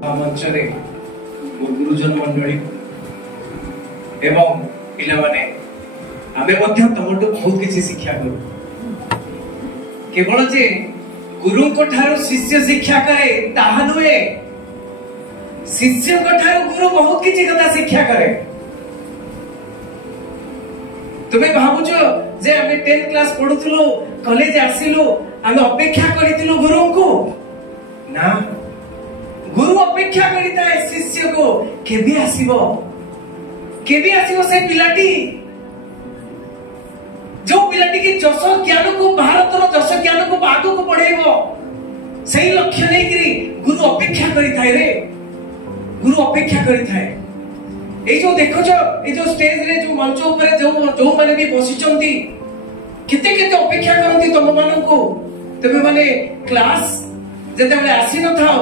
मंचरे गुरुजन मंडली एवं पिला माने आमे मध्य तमटो बहुत किसी शिक्षा करू केवल जे गुरु को ठारो शिष्य शिक्षा करे ताहा नुए शिष्य को ठारो गुरु बहुत किसी कथा शिक्षा करे। तुम्हें भावुच जे आमे 10th क्लास पढुथुलो कॉलेज आसिलो आमे अपेक्षा करिथिलो गुरु को ना गुरु अपेक्षा करिता है शिष्य को केबे आसीबो से पिलाटी जो पिलाटी की जस ज्ञान को भारतर जस ज्ञान को आगो को पढ़ेबो सही लक्ष्य नहीं करी गुरु अपेक्षा करिता है रे गुरु अपेक्षा करिता है। ए जो देखो जो ए जो स्टेज रे जो मंच ऊपर जो माने भी बसिचंती केते केते अपेक्षा करंती तुम मानन को तबे माने क्लास जते बेले आसी न थाओ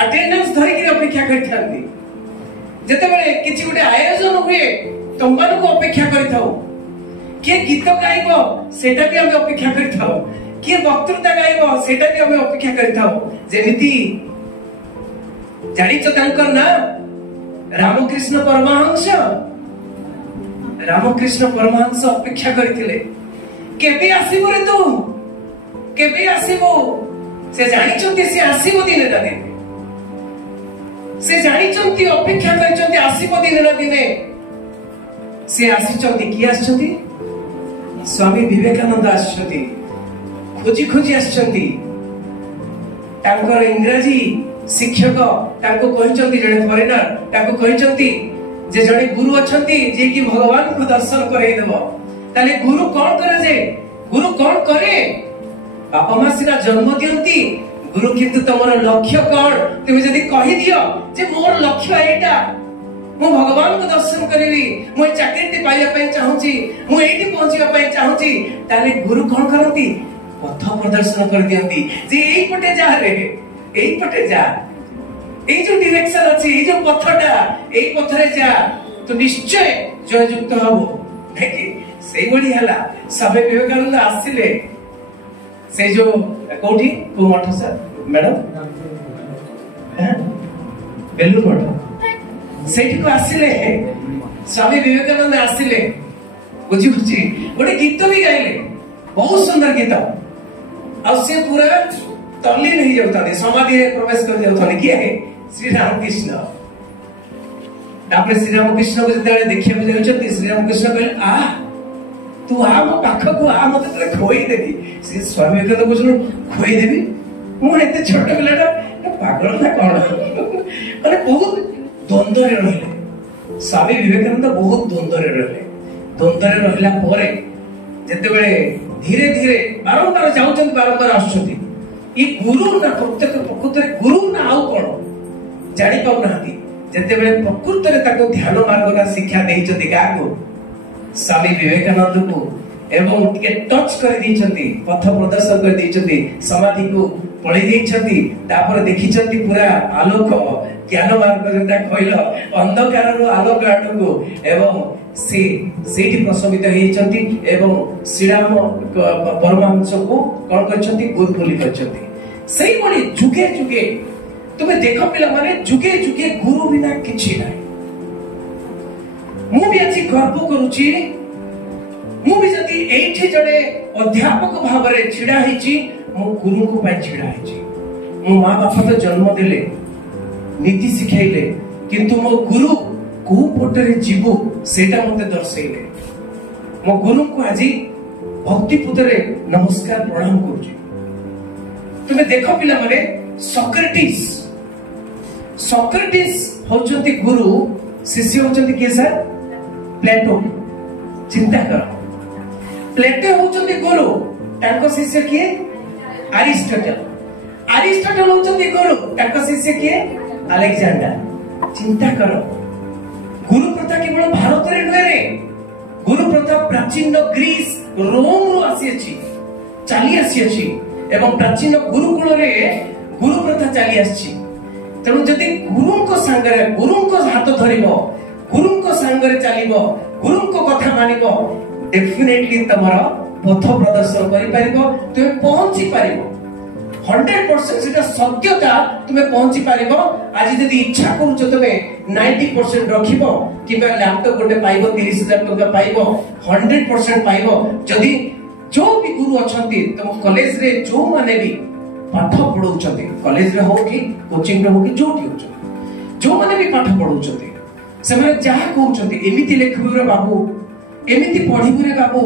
अटेंडेंस धरि के अपेक्षा करथांती जते बेले किछि गुटे आयोजन हुए तुम मान को अपेक्षा करिथाओ के गीत गाइबो सेटा भी हम अपेक्षा करिथाओ के वक्तृता गाइबो सेटा भी हम अपेक्षा करिथाओ जेमिति जानिच तांकर ना रामकृष्ण परमहंस अपेक्षा करथिले केबे आसीबो रे तू केबे आसीबो से जानिचंती से आसीबो दिने ना दिने से जानिचंती अपेक्षा करचंती आसीबो दिने ना दिने से आसीचंती की आछंती स्वामी विवेकानंद आछंती खोजी खोजी आछंती तांकर इंग्रजी शिक्षक ताको कहिचंती जने फॉरेनर ताको कहिचंती जे जने गुरु अछंती जे कि भगवान को दर्शन करई देबो ताले गुरु कोन करे जे गुरु कोन करे बापा मां सिना जन्म दियंती गुरु किंतु तमरो लक्ष्य कोन तुम जदी कहि दियो जे मोर लक्ष्य एटा मु भगवान को दर्शन करिवी मु चाकरीटी पाइया पई चाहूची मु एठी पहुंचिया पई चाहूची ताले गुरु कोन करंती पथ प्रदर्शन कर दियंती जे एई पटे जा रे एई पटे जा एई जो डायरेक्शन अछि एई जो पथटा एई पथरे जा तो निश्चय जय युक्त हबो देखि सेई बडी हला स्वामी विवेकानंद आसिले से जो कोठी को मठ सर मैडम बेलूर मठ सेठी को आसिले स्वामी विवेकानंद आसिले बुझी बुझी गोटे गीत भी गाइले बहुत सुंदर गीत आ से पूरा तल्ली नहीं जाउता समाधि में प्रवेश कर जाउता किए है श्री रामकृष्ण तापर श्री रामकृष्ण को जते देखिया जाउछथि श्री रामकृष्ण कहले आ तू आ मो पाख को आ मते तरे खोई देबी श्री स्वामी विवेकानंद बुझलो खोई देबी मु एते छोट पिलाटा पागल ना कोन अरे बहुत द्वंद्व रे रहले स्वामी विवेकानंद बहुत द्वंद्व रे रहला परे जते बेले धीरे धीरे बारंबार जाउछथि बारंबार आछथि ई गुरु ना प्रत्येक प्रकृत गुरु ना आउ कोन जानि पाउ नाथि जते बेले प्रकृत रे ताको ध्यान मार्ग ना शिक्षा देइछथि गाको स्वामी विवेकानंद को एवं के टच कर दैछथि पथ प्रदर्शन कर दैछथि समाधि को पढ़ी दैछथि तापर देखिछथि पूरा आलोक ज्ञान मार्ग जेता कहल अंधकार रो आलोक आटको एवं से सेठी प्रसवित हेइछथि एवं श्रीराम परमहंस को कोन करछथि गुरु बोली करछथि सही बड़ी जुगे जुगे तुम्हें देखो पिला माने जुगे जुगे गुरु बिना किछि नै मु भी आज गर्व करूची मु भी जति एठी जड़े अध्यापक भाव रे छिड़ा हिची मु गुरु को पाई छिड़ा हिची मो मां बापा तो जन्म दिले नीति सिखाइले किंतु मो गुरु को पटरे जीवो सेटा मते दर्शैले मो गुरु को आजी भक्ति पुतरे नमस्कार प्रणाम करूची। तुमे देखो पिला माने सॉक्रेटिस होचंती गुरु शिष्य होचंती के सर प्लेटो चिंता कर प्लेटो होचंती गुरु ताको शिष्य के अरिस्टोटल होचंती गुरु ताको शिष्य के अलेक्जेंडर चिंता करो गुरु प्रथा केवल भारत रे नुहे गुरु प्रथा प्राचीन ग्रीस रोम रो आसी अछि चली आसी अछि एवं प्राचीन गुरुकुल रे गुरु प्रथा चली आछि तेणु जदि गुरु को संगरे गुरु को हाथ धरिबो गुरु को संगरे चलिबो गुरु को कथा मानिबो डेफिनेटली तमरो पथ प्रदर्शन करि परिबो तुम पहुंची परिबो 100% সেটা সত্যতা তুমি পৌঁছি পারিব। আজ যদি ইচ্ছা করছো তুমি 90% রখিব কিংবা ল্যাপটপ গোটে পাইব 30,000 টাকা পাইব 100% পাইব। যদি जो भी गुरु अछंती तुम कॉलेज रे जो माने भी पाठ पढौछंती कॉलेज रे हो कि कोचिंग रे हो कि जोठी हो जो माने भी पाठ पढौछंती से माने जहा कहउछंती एमिति लेखबु रे बाबू एमिति पढिबु रे बाबू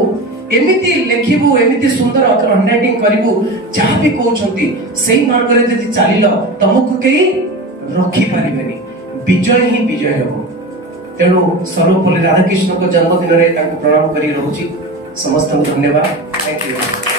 एमिति लेखिबु एमिति सुंदर हैंडराइटिंग करिबु जहा भी कहउछंती सेही मार्ग रे जदि चालिलो तुमको केही रखी परिबेनी विजय ही विजय हो। तेणु सर्वपल्ली राधाकृष्ण को जन्मदिन रे ताको प्रणाम करी रहउची। समस्त धन्यवाद। Thank you.